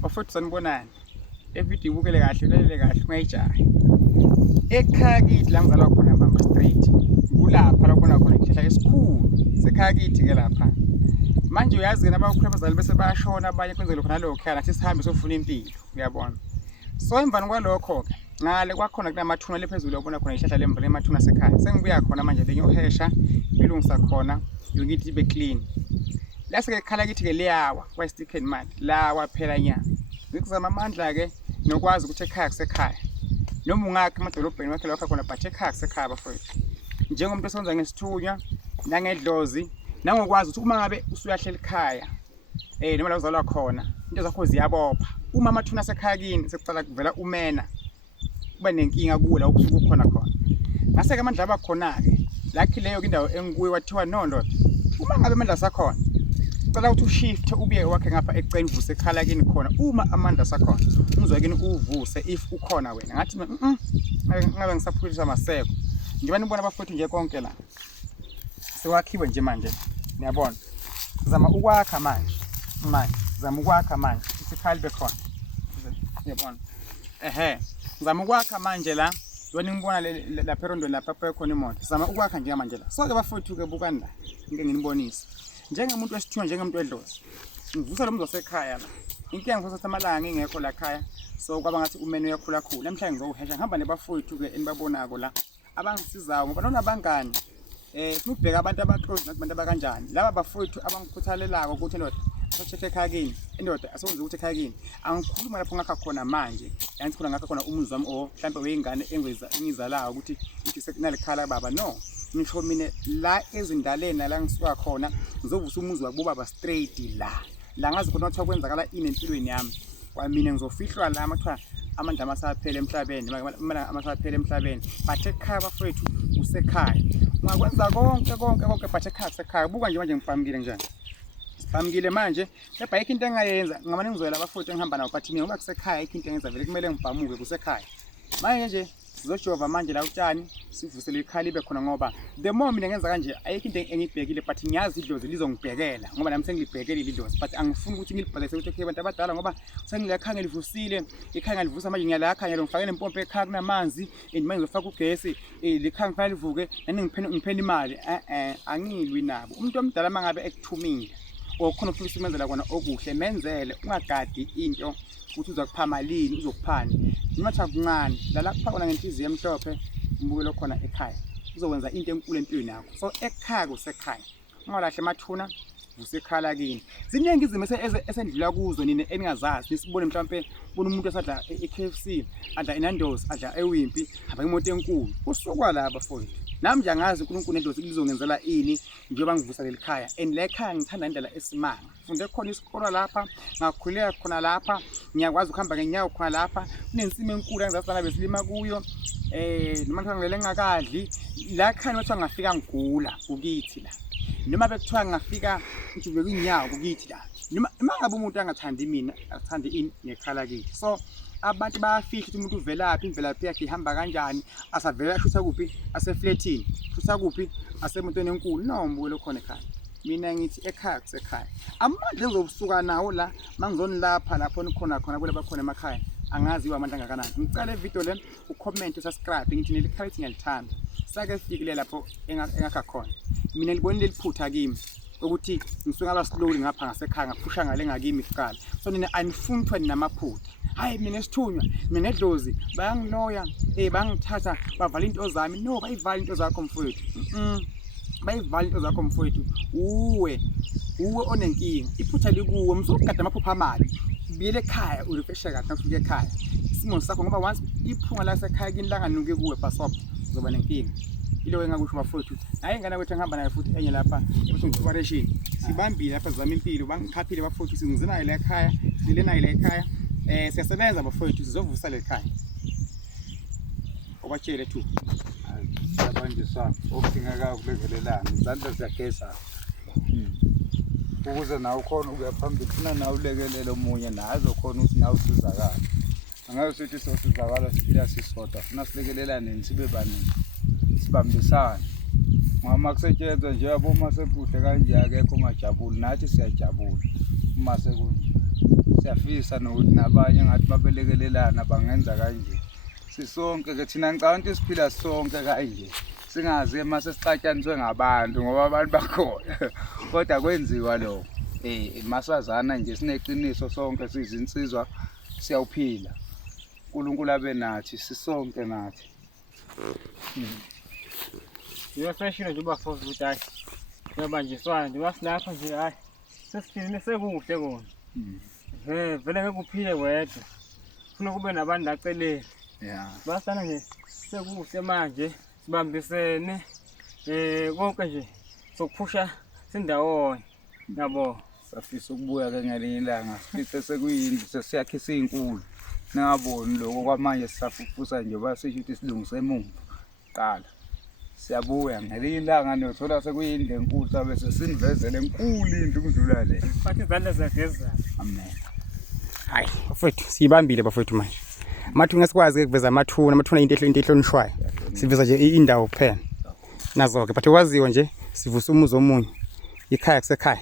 bafowethu sanibonani evideo ibukele kahle lelele kahle ungayijaha ekhaya kithi la ngizalwa khona Mbamba Street kulapha la khona isihlahla esikhulu sekhaya kithi ke lapha manje uyazi ke nabakhulu abazali bese bayashona abanye kwenzele khona lokho khaya nathi sihambe sofuna impilo uyabona so emvani kwalokho ke ngale kwakhona kunamathuna lephezulu yabona khona isihlahla lemvelo emathuna sekhaya sengibuya khona manje lenye uhesha ilungisa khona yonke ibe clean lase ke khala kithi ke liyawa kwa sticken manje lawa phela nya ngikuzama amandla ke nokwazi ukuthi ekhaya kusekhaya noma ungakhe emadolobheni wakhe lokho khona but ekhaya kusekhaya bafowethu njengomuntu osenza ngesithunywa nangedlozi nangokwazi ukuthi uma ngabe usuyahlela ekhaya noma la uzalwa khona into zakho ziyabopha uma amathuna asekhaya kini sekucala kuvela umena kuba nenkinga kuwe la ukusuka khona ngase ke amandla abakhona ke lakhi leyo indawo engikuwe wathiwa no ndoda uma ngabe amandla sakhona cala ukuthi ushift ubuye wakhe ngapha eqeni uvuse ekhala kini khona uma amandla sakhona umzwa kini uvuse if ukhona wena ngathi ngabe ngisaphulisa maseko njengoba nibona bafowethu nje konke la sewakhiwe nje manje niyabona zama ukwakha manje zama ukwakha manje isikhali bekhona niyabona zama ukwakha manje la yona ngibona la perondweni lapha khona imoto zama ukwakha nje manje la so ke bafowethu ke bukani la ngike nginibonise njengomuntu wesithunywa njengomuntu wedlozi ngivusa lo mzi wasekhaya la inkinga ngifisa amalanga engekho la khaya so kwaba ngathi umene uyakhula khulu namhlanje ngizowuhesha ngihamba nebafowethu ke enibabonako la abangisizayo ngoba nona abangani sibheka abantu abaclose nabantu abakanjani laba bafowethu abangikhuthalelako ukuthi ndoda socheck ekhaya kini indoda asonze ukuthi ekhaya kini angikhuluma lapho ngakho khona manje yanti khona ngakho khona umuzi wami mhlambe weyingane engizalayo ukuthi sekunalekhala baba no ngisho mina la ezindaleni la ngisuka khona ngizovusa umuzi wakubaba straight la ngazi khona ukuthi kwenzakala empilweni yami kwamina ngizofihlwa la amathiwa amandla amasaphele emhlabeni amasaphele emhlabeni but ekhaya bafowethu usekhaya ungakwenza konke but ekhaya kusekhaya buka nje manje ngifamkile njani sifamkile manje phepha yikho into engayenza ngamane ngizwela abafowethu engihamba nabo but mina ngoba kusekhaya yikho into engenza vele kumele ngibhamuke kusekhaya manje nje sizojova manje la utshani sivusele ikhalibe khona ngoba the more mina ngenza kanje ayikho into engibhekile but ngiyazi idlozi lizongibhekela ngoba nami sengilibhekele idlozi but angifuni ukuthi ngilibhalise ukuthi okay abantu abadala ngoba sengilakhanga livusile ikhaya livusa manje ngiyalakhanya lo ngifakele impompo ekhaya kunamanzi manje ngizofaka ugesi likhaya ngifana livuke nani ngiphena imali angilwi nabo umuntu omdala mangabe ekuthumile okhona ufuna usimenzela kona okuhle menzele ungagadi into ukuthi uzakupha malini uzokuphani noma kuncane la kupha kona ngenhliziyo emhlophe umbukelo khona ekhaya uzokwenza into enkulu empilweni yakho so ekhaya kusekhaya ungalahle emathuna usekhala kini ziningi izimo esendlula kuzo nini eningazazi nisibone mhlambe ubona umuntu esadla eKFC adla inandos adla ewimpi hamba imoto enkulu kusukwa la bafowethu nami nje angazi uNkulunkulu endosi lizongenzela ini njengoba ngivusa lelikhaya and lekhaya ngithanda indlela esimanga funde khona isikolo lapha ngakhuleka khona lapha ngiyakwazi ukuhamba ngenyawo khona lapha kunensimo enkulu engizasana besilima kuyo noma ngilele ngakadli la khaya wathi ngafika ngigula ukithi la noma bekuthiwa ngafika njube kwinyawo kukithi la noma mangabe umuntu angathandi mina akuthandi ini ngekhala kithi so abantu bayafihla ukuthi umuntu uvelaphi imvelaphi yakhe ihamba kanjani asavela ashutha kuphi aseflatini shutha kuphi asemotweni enkulu no mbukelo khona ekhaya mina ngithi ekhaya kusekhaya amandla engizobusuka nawo la mangizonilapha lapho nikhona kule bakhona emakhaya angaziwa amandla angakanani ngicela ivideo le ucomment usubscribe ngithi nelikhaya ngiyalithanda sake sifikile lapho engakha khona mina libonile liphutha kimi ukuthi ngisuka la slowly ngapha ngasekhaya ngaphusha ngale ngakimi kuqala so nina anifuni ukuthi namaphutha hayi mina esithunywa mina edlozi bayangiloya bangithatha bavala into zami no bayivala into zakho mfowethu bayivala into zakho mfowethu uwe onenkinga iphutha likuwe msokugada amaphupha amali biyele ekhaya urefreshe kahle ufike ekhaya isimo sakho ngoba once iphunga la sekhaya kini langanuke kuwe basop uzoba nenkinga ilo engakusho bafowethu hayi ingane kwethu ngihamba nayo futhi enye lapha operation sibambile lapha zama impilo bangikhaphile bafowethu singizenayo la ekhaya silenayo la ekhaya siyasebenza bafowethu sizovusa le ekhaya obatshele thu abanje sana okudingeka ukulekelelana izandla ziyageza ukuze nawe khona ukuyaphambili funa nawe ulekelele omunye nazo khona ukuthi nawe usizakala angayo sithi sosizakala siphila sisodwa funa silekelelane sibe baningi sibambisana Mama kusetshenzwa nje yabo uma sekuhle kanje akekho ongajabuli nathi siyajabula uma sekunje siyafisa nokuthi nabanye ngathi babelekelelana bangenza kanje. Sisonke ke thina ngicabanga ukuthi siphila sonke kanje. Singaze mase siqatshaniswe ngabantu ngoba abantu bakhona. Kodwa kwenziwa lokho. Masazana nje sineqiniso sonke sizinsizwa siyawuphila. uNkulunkulu abe nathi sisonke nathi. Yefeshile nje bafoza ukuthi hayi siyabanjiswana nje wasilapha nje hayi sesiphilile sekuhle kona. Vele ngeke uphile wedwa. Funa kube nabantu aceleni. Basana nje sekuhle manje sibambisene konke nje sokuphusha sindawonye. Yabo. Safisa ukubuya ke ngelinye ilanga sifice sekuyindlu sesiyakhe isinkulu. Ningaboni lokho kwamanje sisafufusa nje basisho ukuthi silungise emuva. Qala. Siyabuya ngelinye ilanga niyothola sekuyindlu enkulu sabe sesinivezele enkulu indlu ukudlula le. Phathi izandla zageza. Amen. Hayi, bafethu siyibambile bafethu manje. Amathunga sikwazi ukuveza amathuna into enhlonishwayo. Siveza nje indawo kuphela. Nazo ke but kwaziwa nje sivusa umuzi omunye. Ikhaya kusekhaya.